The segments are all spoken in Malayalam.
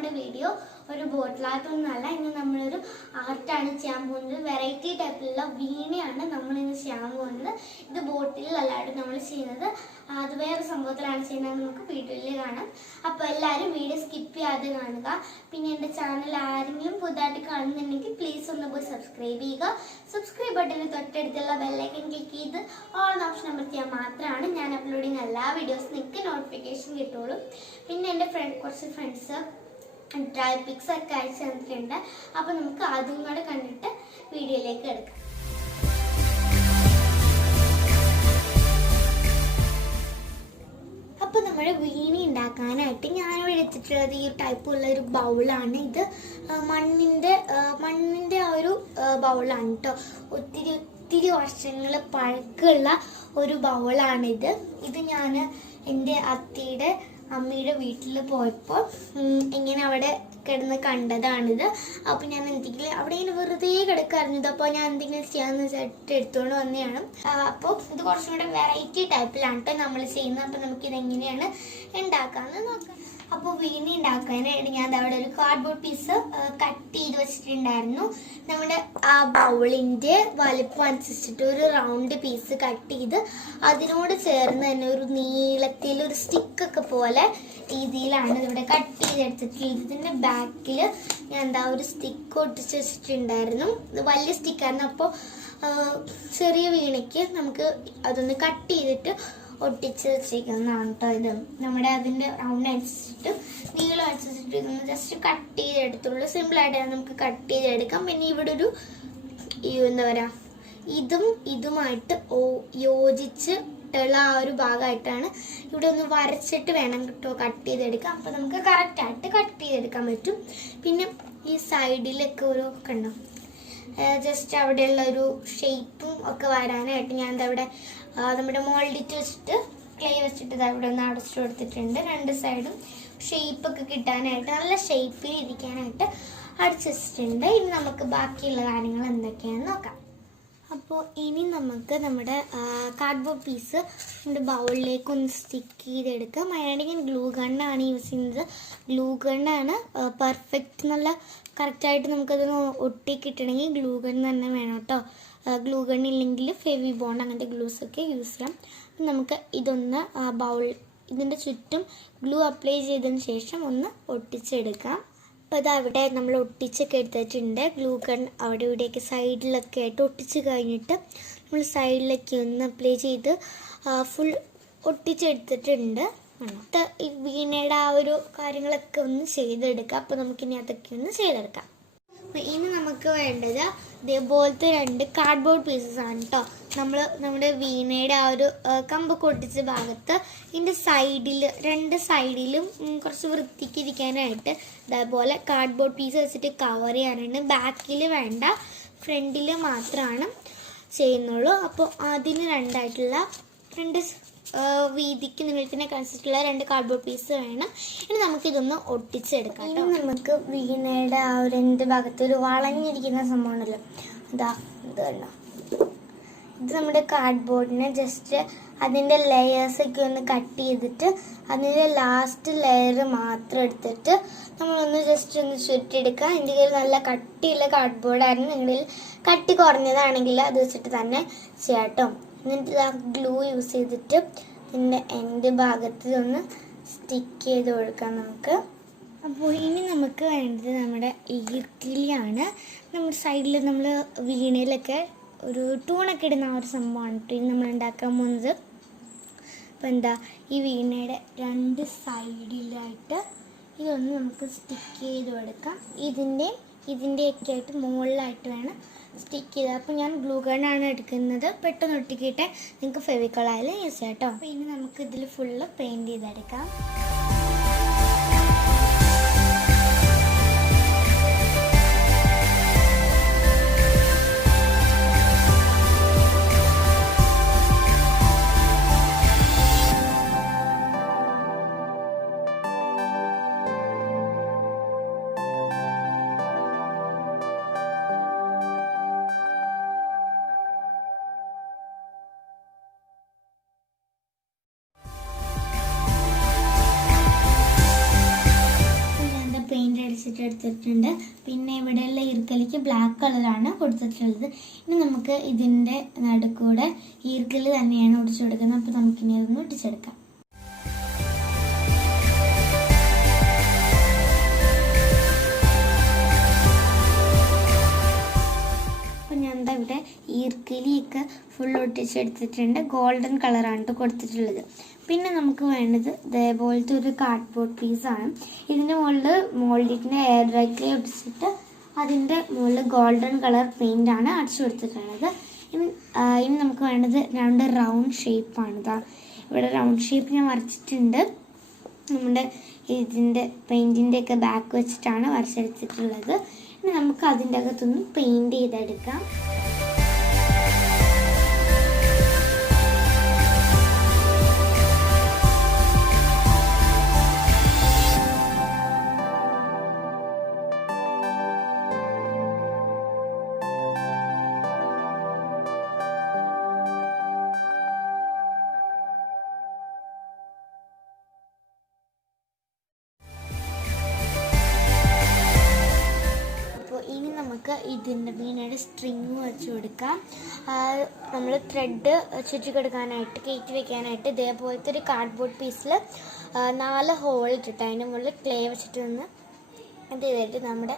നമ്മുടെ വീഡിയോ ഒരു ബോട്ടിലായിട്ടൊന്നുമല്ല. ഇന്ന് നമ്മളൊരു ആർട്ടാണ് ചെയ്യാൻ പോകുന്നത്. വെറൈറ്റി ടൈപ്പിലുള്ള വീണയാണ് നമ്മൾ ഇന്ന് ചെയ്യാൻ പോകുന്നത്. ഇത് ബോട്ടിലല്ലാണ്ട് നമ്മൾ ചെയ്യുന്നത്, അത് വേറെ സംഭവത്തിലാണ് ചെയ്യുന്നത്. നമുക്ക് വീഡിയോയിൽ കാണാം. അപ്പോൾ എല്ലാവരും വീഡിയോ സ്കിപ്പ് ചെയ്യാതെ കാണുക. പിന്നെ എൻ്റെ ചാനൽ ആരെങ്കിലും പുതുതായിട്ട് കാണുന്നുണ്ടെങ്കിൽ പ്ലീസ് ഒന്ന് പോയി സബ്സ്ക്രൈബ് ചെയ്യുക. സബ്സ്ക്രൈബ് ബട്ടന് തൊട്ടടുത്തുള്ള ബെല്ലൈക്കൻ ക്ലിക്ക് ചെയ്ത് ഓൾ ഓപ്ഷൻ അമർത്തിയാൽ മാത്രമാണ് ഞാൻ അപ്ലോഡ് ചെയ്യുന്ന എല്ലാ വീഡിയോസും നിങ്ങൾക്ക് നോട്ടിഫിക്കേഷൻ കിട്ടുള്ളൂ. പിന്നെ എൻ്റെ കുറച്ച് ഫ്രണ്ട്സ് ഡ്രൈ പിക്സ് ഒക്കെ അയച്ചു തന്നിട്ടുണ്ട്. അപ്പോൾ നമുക്ക് അതും കൂടെ കണ്ടിട്ട് വീഡിയോയിലേക്ക് എടുക്കാം. അപ്പോൾ നമ്മുടെ വീണി ഉണ്ടാക്കാനായിട്ട് ഞാനിവിടെ എടുത്തിട്ടുള്ളത് ഈ ടൈപ്പുള്ള ഒരു ബൗളാണ്. ഇത് മണ്ണിൻ്റെ ആ ഒരു ബൗളാണ് കേട്ടോ. ഒത്തിരി വർഷങ്ങൾ പഴക്കമുള്ള ഒരു ബൗളാണിത്. ഇത് ഞാൻ എൻ്റെ അമ്മയുടെ വീട്ടിൽ പോയപ്പോൾ ഇങ്ങനെ അവിടെ കിടന്ന് കണ്ടതാണിത്. അപ്പോൾ ഞാൻ എന്തെങ്കിലും അവിടെ ഇങ്ങനെ വെറുതെ കിടക്കാറുണ്ട്. അപ്പോൾ ഞാൻ എന്തെങ്കിലും ചെയ്യാമെന്ന് വെച്ചിട്ട് എടുത്തുകൊണ്ട് വന്നതാണ്. അപ്പോൾ ഇത് കുറച്ചും കൂടെ വെറൈറ്റി ടൈപ്പിലാണ് കേട്ടോ നമ്മൾ ചെയ്യുന്നത്. അപ്പോൾ നമുക്കിതെങ്ങനെയാണ് ഉണ്ടാക്കാമെന്ന് നോക്കാം. അപ്പോൾ വീണി ഉണ്ടാക്കാനായിട്ട് ഞാൻ അവിടെ ഒരു കാർഡ്ബോർഡ് പീസ് കട്ട് ചെയ്ത് വെച്ചിട്ടുണ്ടായിരുന്നു. നമ്മുടെ ആ ബൗളിൻ്റെ വലിപ്പം അനുസരിച്ചിട്ട് ഒരു റൗണ്ട് പീസ് കട്ട് ചെയ്ത് അതിനോട് ചേർന്ന് തന്നെ ഒരു നീളത്തിൽ ഒരു സ്റ്റിക്കൊക്കെ പോലെ രീതിയിലാണ് ഇവിടെ കട്ട് ചെയ്തെടുത്തിട്ടുള്ളത്. ഇതിൻ്റെ ബാക്കിൽ ഞാൻ ഒരു സ്റ്റിക്ക് ഒട്ടിച്ച് വെച്ചിട്ടുണ്ടായിരുന്നു. ഇത് വലിയ സ്റ്റിക്കായിരുന്നു. അപ്പോൾ ചെറിയ വീണയ്ക്ക് നമുക്ക് അതൊന്ന് കട്ട് ചെയ്തിട്ട് ഒട്ടിച്ച് വെച്ചിരിക്കുന്നതാണ് കേട്ടോ. ഇത് നമ്മുടെ അതിൻ്റെ റൗണ്ട് അനുസരിച്ചിട്ട് നീളം അനുസരിച്ചിട്ട് ഇതൊന്ന് ജസ്റ്റ് കട്ട് ചെയ്തെടുത്തുള്ളൂ. സിമ്പിളായിട്ട് നമുക്ക് കട്ട് ചെയ്തെടുക്കാം. പിന്നെ ഇവിടെ ഒരു എന്താ പറയുക, ഇതുമായിട്ട് യോജിച്ചിട്ടുള്ള ആ ഒരു ഭാഗമായിട്ടാണ് ഇവിടെ ഒന്ന് വരച്ചിട്ട് വേണം കേട്ടോ കട്ട് ചെയ്തെടുക്കാം. അപ്പോൾ നമുക്ക് കറക്റ്റായിട്ട് കട്ട് ചെയ്തെടുക്കാൻ പറ്റും. പിന്നെ ഈ സൈഡിലൊക്കെ ഒരു കണ്ടോ, ജസ്റ്റ് അവിടെയുള്ള ഒരു ഷേപ്പും ഒക്കെ വരാനായിട്ട് ഞാൻ അവിടെ നമ്മുടെ മോൾഡിറ്റ് വെച്ചിട്ട് ക്ലേ വെച്ചിട്ട് അവിടെ ഒന്ന് അടച്ചു കൊടുത്തിട്ടുണ്ട്. രണ്ട് സൈഡും ഷേപ്പൊക്കെ കിട്ടാനായിട്ട് നല്ല ഷേപ്പിൽ ഇരിക്കാനായിട്ട് അടച്ചു വെച്ചിട്ടുണ്ട്. ഇനി നമുക്ക് ബാക്കിയുള്ള കാര്യങ്ങൾ എന്തൊക്കെയാണെന്ന് നോക്കാം. അപ്പോൾ ഇനി നമുക്ക് നമ്മുടെ കാർഡ്ബോർഡ് പീസ് നമ്മുടെ ബൗളിലേക്ക് ഒന്ന് സ്റ്റിക്ക് ചെയ്തെടുക്കാം. അതിനാണെങ്കിൽ ഗ്ലൂ ഗണ്ണാണ് യൂസ് ചെയ്യുന്നത്. ഗ്ലൂ ഗണ്ണാണ് പെർഫെക്റ്റ്, നല്ല കറക്റ്റായിട്ട് നമുക്കതൊന്ന് ഒട്ടി കിട്ടണമെങ്കിൽ ഗ്ലൂ ഗൺ തന്നെ വേണം കേട്ടോ. ഗ്ലൂ ഗൺ ഇല്ലെങ്കിൽ ഫെവി ബോണ്ട് അങ്ങനത്തെ ഗ്ലൂസൊക്കെ യൂസ് ചെയ്യാം. നമുക്ക് ഇതൊന്ന് ഇതിൻ്റെ ചുറ്റും ഗ്ലൂ അപ്ലൈ ചെയ്തതിന് ശേഷം ഒന്ന് ഒട്ടിച്ചെടുക്കാം. അപ്പോൾ അതവിടെ നമ്മൾ ഒട്ടിച്ചൊക്കെ എടുത്തിട്ടുണ്ട്. ഗ്ലൂ ഗൺ അവിടെ ഇവിടെയൊക്കെ സൈഡിലൊക്കെ ആയിട്ട് ഒട്ടിച്ച് കഴിഞ്ഞിട്ട് നമ്മൾ സൈഡിലൊക്കെ ഒന്ന് അപ്ലൈ ചെയ്ത് ഫുൾ ഒട്ടിച്ചെടുത്തിട്ടുണ്ട്. ഈ വീണയുടെ ആ ഒരു കാര്യങ്ങളൊക്കെ ഒന്ന് ചെയ്തെടുക്കാം. അപ്പോൾ നമുക്കിനി അതൊക്കെ ഒന്ന് ചെയ്തെടുക്കാം. അപ്പോൾ ഇനി നമുക്ക് വേണ്ടത് ഇതേപോലത്തെ 2 കാർഡ്ബോർഡ് പീസസ് ആണ് കേട്ടോ. നമ്മുടെ വീണയുടെ ആ ഒരു കമ്പ് കൊട്ടിച്ച ഭാഗത്ത് ഇതിൻ്റെ സൈഡിൽ 2 സൈഡിലും കുറച്ച് വൃത്തിക്കിരിക്കാനായിട്ട് ഇതേപോലെ കാർഡ്ബോർഡ് പീസ് വെച്ചിട്ട് കവർ ചെയ്യാനുണ്ട്. ബാക്കിൽ വേണ്ട, ഫ്രണ്ടിൽ മാത്രമാണ് ചെയ്യുന്നുള്ളൂ. അപ്പോൾ അതിന് 2 വീതിക്ക് നീളത്തിനൊക്കെ അനുസരിച്ചുള്ള 2 കാർഡ്ബോർഡ് പീസ് വേണം. ഇനി നമുക്കിതൊന്ന് ഒട്ടിച്ചെടുക്കാം. ഇനി നമുക്ക് വീണയുടെ ആ ഒരു എൻ്റെ ഭാഗത്ത് ഒരു വളഞ്ഞിരിക്കുന്ന സംഭവം ഉണ്ടല്ലോ, ഇത് കണ്ടോ. ഇത് നമ്മുടെ കാർഡ്ബോർഡിനെ ജസ്റ്റ് അതിൻ്റെ ലെയേഴ്സൊക്കെ ഒന്ന് കട്ട് ചെയ്തിട്ട് അതിൻ്റെ ലാസ്റ്റ് ലെയർ മാത്രം എടുത്തിട്ട് നമ്മളൊന്ന് ജസ്റ്റ് ഒന്ന് ചുറ്റിയെടുക്കുക. എൻ്റെ കയ്യിൽ നല്ല കട്ടിയുള്ള കാർഡ്ബോർഡായിരുന്നു. നിങ്ങളിൽ കട്ടി കുറഞ്ഞതാണെങ്കിൽ അത് വെച്ചിട്ട് തന്നെ ചെയ്യാം കേട്ടോ. എന്നിട്ട് ആ ഗ്ലൂ യൂസ് ചെയ്തിട്ട് ഇതിൻ്റെ എൻഡ് ഭാഗത്ത് ഒന്ന് സ്റ്റിക്ക് ചെയ്ത് കൊടുക്കാം നമുക്ക്. അപ്പോൾ ഇനി നമുക്ക് വേണ്ടത് നമ്മുടെ ഈർക്കിളിയാണ്. നമ്മുടെ സൈഡിൽ നമ്മൾ വീണയിലൊക്കെ ഒരു ടൂണൊക്കെ ഇടുന്ന ആ ഒരു സംഭവമാണ് കേട്ടോ നമ്മൾ ഉണ്ടാക്കാൻ പോകുന്നത്. അപ്പോൾ ഈ വീണയുടെ 2 സൈഡിലായിട്ട് ഇതൊന്ന് നമുക്ക് സ്റ്റിക്ക് ചെയ്ത് കൊടുക്കാം. ഇതിൻ്റെയൊക്കെ ആയിട്ട് മുകളിലായിട്ട് വേണം സ്റ്റിക്ക് ചെയ്ത്. അപ്പോൾ ഞാൻ ഗ്ലൂ ഗണ്ണാണ് എടുക്കുന്നത്. പെട്ടെന്ന് ഒട്ടിക്കിട്ടെ നിങ്ങൾക്ക് ഫെവിക്കോളായാലും യൂസ് ചെയ്യാം കേട്ടോ. അപ്പോൾ ഇനി നമുക്ക് ഇതിൽ ഫുള്ള് പെയിൻറ്റ് ചെയ്തെടുക്കാം. ഒട്ടിച്ചിട്ട് എടുത്തിട്ടുണ്ട്. പിന്നെ ഇവിടെയുള്ള ഈർക്കലിക്ക് ബ്ലാക്ക് കളറാണ് കൊടുത്തിട്ടുള്ളത്. ഇനി നമുക്ക് ഇതിൻ്റെ നടുക്കൂടെ ഈർക്കല് തന്നെയാണ് ഒട്ടിച്ചു കൊടുക്കുന്നത്. അപ്പോൾ നമുക്കിനി അതൊന്ന് ഒട്ടിച്ചെടുക്കാം. ഇവിടെ ഈർക്കിലിയൊക്കെ ഫുൾ ഒട്ടിച്ചെടുത്തിട്ടുണ്ട്. ഗോൾഡൻ കളറാണ് കൊടുത്തിട്ടുള്ളത്. പിന്നെ നമുക്ക് വേണ്ടത് ഇതേപോലത്തെ ഒരു കാർഡ്ബോർഡ് പീസാണ്. ഇതിൻ്റെ മുകളിൽ മോൾഡിൻ്റെ എയർ ഡ്രൈക്കിൽ ഒട്ടിച്ചിട്ട് അതിൻ്റെ മുകളിൽ ഗോൾഡൻ കളർ പെയിൻ്റാണ് അടിച്ചു കൊടുത്തിട്ടുള്ളത്. ഇനി നമുക്ക് വേണ്ടത് 2 റൗണ്ട് ഷേപ്പാണ്. ഇവിടെ റൗണ്ട് ഷേപ്പ് ഞാൻ വരച്ചിട്ടുണ്ട്. നമ്മുടെ ഇതിൻ്റെ പെയിൻറ്റിൻ്റെ ഒക്കെ ബാക്ക് വെച്ചിട്ടാണ് വരച്ചെടുത്തിട്ടുള്ളത്. ഇനി നമുക്ക് അതിൻ്റെ അകത്തൊന്ന് പെയിൻറ്റ് ചെയ്തെടുക്കാം. ഇനി നമുക്ക് ഇതിൻ്റെ വീണയുടെ സ്ട്രിങ് വെച്ച് കൊടുക്കാം. നമ്മൾ ത്രെഡ് ചുറ്റി കൊടുക്കാനായിട്ട് കയറ്റി വെക്കാനായിട്ട് ഇതേപോലത്തെ ഒരു കാർഡ്ബോർഡ് പീസിൽ 4 ഹോൾ ഇട്ടിട്ട് അതിൻ്റെ മുകളിൽ ക്ലേ വെച്ചിട്ട് നിന്ന് ഇത് ചെയ്തിട്ട് നമ്മുടെ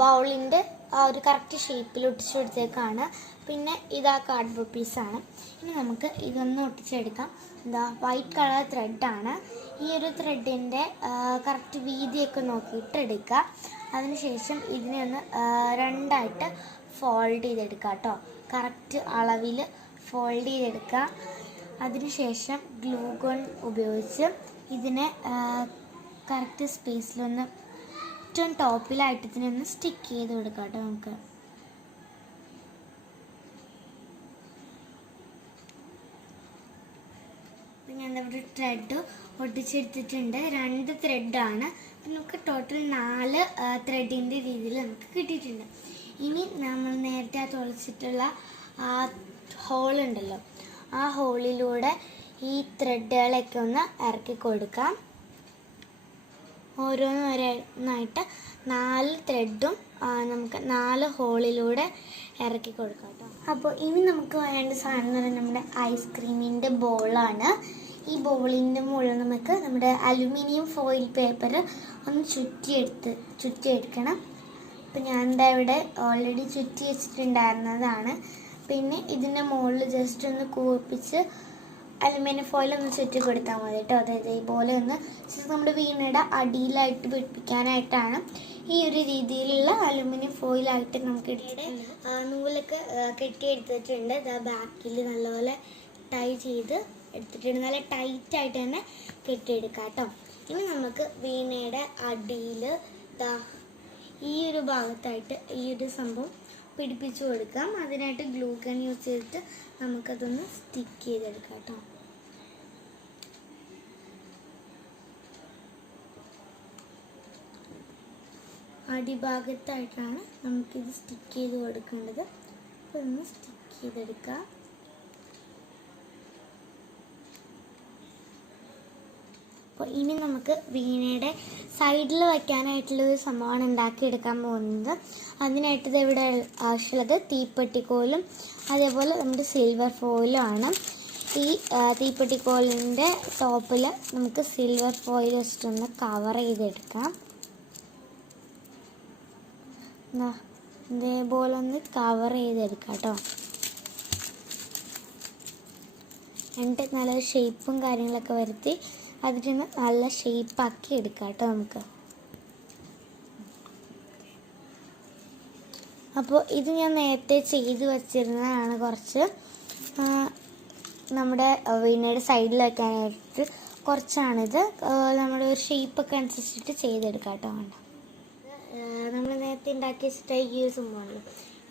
ബൗളിൻ്റെ ആ ഒരു കറക്റ്റ് ഷേപ്പിൽ ഒട്ടിച്ചു കൊടുത്തേക്കാണ്. പിന്നെ ഇതാ കാർഡ്ബോർഡ് പീസാണ്. ഇനി നമുക്ക് ഇതൊന്ന് ഒട്ടിച്ചെടുക്കാം. White colour ത്രെഡാണ്. ഈ ഒരു ത്രെഡിൻ്റെ കറക്റ്റ് വീതിയൊക്കെ നോക്കിയിട്ട് എടുക്കുക. അതിനുശേഷം ഇതിനെ ഒന്ന് 2ആയിട്ട് ഫോൾഡ് ചെയ്തെടുക്കുക കേട്ടോ. കറക്റ്റ് അളവിൽ ഫോൾഡ് ചെയ്തെടുക്കുക. അതിനുശേഷം ഗ്ലൂ ഗൺ ഉപയോഗിച്ച് ഇതിനെ കറക്റ്റ് സ്പേസിലൊന്ന് ഏറ്റവും ടോപ്പിലായിട്ട് ഇതിനൊന്ന് സ്റ്റിക്ക് ചെയ്ത് കൊടുക്കാം കേട്ടോ. നമുക്ക് ഞാൻ ഇവിടെ ത്രെഡ് ഒട്ടിച്ചെടുത്തിട്ടുണ്ട്. 2 ത്രെഡാണ്. നമുക്ക് ടോട്ടൽ 4 ത്രെഡിൻ്റെ രീതിയിൽ നമുക്ക് കിട്ടിയിട്ടുണ്ട്. ഇനി നമ്മൾ നേരത്തെ ആ തുളച്ചിട്ടുള്ള ആ ഹോളുണ്ടല്ലോ, ആ ഹോളിലൂടെ ഈ ത്രെഡുകളൊക്കെ ഒന്ന് ഇറക്കി കൊടുക്കാം. ഓരോന്നായിട്ട് 4 ത്രെഡും നമുക്ക് 4 ഹോളിലൂടെ ഇറക്കി കൊടുക്കാം കേട്ടോ. അപ്പോൾ ഇനി നമുക്ക് വേണ്ട സാധനം എന്ന് പറയുന്നത് നമ്മുടെ ഐസ്ക്രീമിൻ്റെ ബോളാണ്. ഈ ബോളിൻ്റെ മുകളിൽ നമുക്ക് നമ്മുടെ അലുമിനിയം ഫോയിൽ പേപ്പർ ഒന്ന് ചുറ്റിയെടുക്കണം. അപ്പോൾ ഞാൻ എന്താ ഇവിടെ ഓൾറെഡി ചുറ്റി വെച്ചിട്ടുണ്ടായിരുന്നതാണ്. പിന്നെ ഇതിൻ്റെ മുകളിൽ ജസ്റ്റ് ഒന്ന് കൂർപ്പിച്ച് അലുമിനിയം ഫോയിൽ ഒന്ന് ചുറ്റി കൊടുത്താൽ മതി കേട്ടോ. അതായത് ഇതുപോലെ ഒന്ന് നമ്മുടെ വീണയുടെ അടിയിലായിട്ട് പിടിപ്പിക്കാനായിട്ടാണ് ഈ ഒരു രീതിയിലുള്ള അലുമിനിയം ഫോയിലായിട്ട് നമുക്ക് എടുത്തിട്ട് നൂലൊക്കെ കെട്ടിയെടുത്തിട്ടുണ്ട്. ഇതാ ബാക്കിൽ നല്ലപോലെ ടൈ ചെയ്ത് എടുത്തിട്ടുണ്ട്. നല്ല ടൈറ്റായിട്ട് തന്നെ കെട്ടിയെടുക്കാം കേട്ടോ. ഇനി നമുക്ക് വീണയുടെ അടിയിൽ ഈ ഒരു ഭാഗത്തായിട്ട് ഈ ഒരു സംഭവം പിടിപ്പിച്ചു കൊടുക്കാം. അതിനായിട്ട് ഗ്ലൂ ഗൺ യൂസ് ചെയ്തിട്ട് നമുക്കതൊന്ന് സ്റ്റിക്ക് ചെയ്തെടുക്കാം കേട്ടോ. അടിഭാഗത്തായിട്ടാണ് നമുക്കിത് സ്റ്റിക്ക് ചെയ്ത് കൊടുക്കേണ്ടത്. അപ്പോൾ ഒന്ന് സ്റ്റിക്ക് ചെയ്തെടുക്കുക. അപ്പോൾ ഇനി നമുക്ക് വീണയുടെ സൈഡിൽ വയ്ക്കാനായിട്ടുള്ളൊരു സംഭവമാണ് ഉണ്ടാക്കിയെടുക്കാൻ പോകുന്നത്. അതിനായിട്ട് ഇവിടെ ആവശ്യമുള്ളത് തീപ്പെട്ടിക്കോലും അതേപോലെ നമ്മുടെ സിൽവർ ഫോയിലും ആണ്. ഈ തീപ്പെട്ടിക്കോലിൻ്റെ ടോപ്പിൽ നമുക്ക് സിൽവർ ഫോയിൽ വെച്ചിട്ടൊന്ന് കവർ ചെയ്തെടുക്കാം. ഇതേപോലെ ഒന്ന് കവർ ചെയ്തെടുക്കാം കേട്ടോ. എന്നിട്ട് നല്ല ഷേപ്പും കാര്യങ്ങളൊക്കെ വരുത്തി അതിന് നല്ല ഷേപ്പാക്കി എടുക്കാം കേട്ടോ നമുക്ക്. അപ്പോൾ ഇത് ഞാൻ നേരത്തെ ചെയ്ത് വച്ചിരുന്നതാണ്. കുറച്ച് നമ്മുടെ വീണയുടെ സൈഡിൽ വയ്ക്കാനായിട്ട് കുറച്ചാണിത്. നമ്മുടെ ഒരു ഷേപ്പൊക്കെ അനുസരിച്ചിട്ട് ചെയ്തെടുക്കാം കേട്ടോ. നമ്മൾ നേരത്തെ ഉണ്ടാക്കി വെച്ചിട്ട് ഈ ഒരു സംഭവമാണല്ലോ,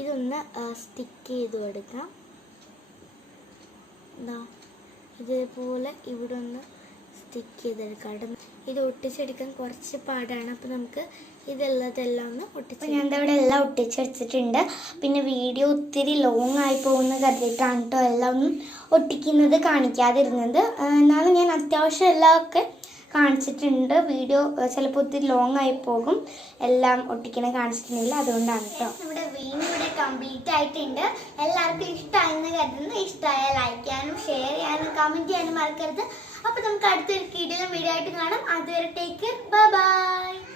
ഇതൊന്ന് സ്റ്റിക്ക് ചെയ്ത് കൊടുക്കാം. ഇതേപോലെ ഇവിടെ ഒന്ന് സ്റ്റിക്ക് ചെയ്തെടുക്കാം. ഇത് ഒട്ടിച്ചെടുക്കാൻ കുറച്ച് പാടാണ്. അപ്പോൾ നമുക്ക് ഇതെല്ലാം ഒന്ന് ഒട്ടിച്ച് ഞാൻ ഇവിടെ എല്ലാം ഒട്ടിച്ചെടുത്തിട്ടുണ്ട്. പിന്നെ വീഡിയോ ഒത്തിരി ലോങ് ആയി പോകുന്ന കരുതിയിട്ടാണ് കേട്ടോ എല്ലാം ഒന്നും ഒട്ടിക്കുന്നത് കാണിക്കാതിരുന്നത്. എന്നാലും ഞാൻ അത്യാവശ്യം എല്ലാമൊക്കെ കാണിച്ചിട്ടുണ്ട്. വീഡിയോ ചിലപ്പോൾ ഒത്തിരി ലോങ് ആയി പോകും, എല്ലാം ഒട്ടിക്കണ കാണിച്ചിട്ടുണ്ടെങ്കിൽ, അതുകൊണ്ടാണ് കേട്ടോ. നമ്മുടെ വീണ്ടും ഇവിടെ കംപ്ലീറ്റ് ആയിട്ടുണ്ട്. എല്ലാവർക്കും ഇഷ്ടമായെന്ന് കരുതുന്നു. ഇഷ്ടമായാൽ ലൈക്ക് ചെയ്യാനും ഷെയർ ചെയ്യാനും കമൻറ്റ് ചെയ്യാനും മറക്കരുത്. അപ്പോൾ നമുക്ക് അടുത്തൊരു വീഡിയോ ആയിട്ട് കാണാം. അതുവരെ ടേക്ക് കെയർ, ബൈ ബൈ.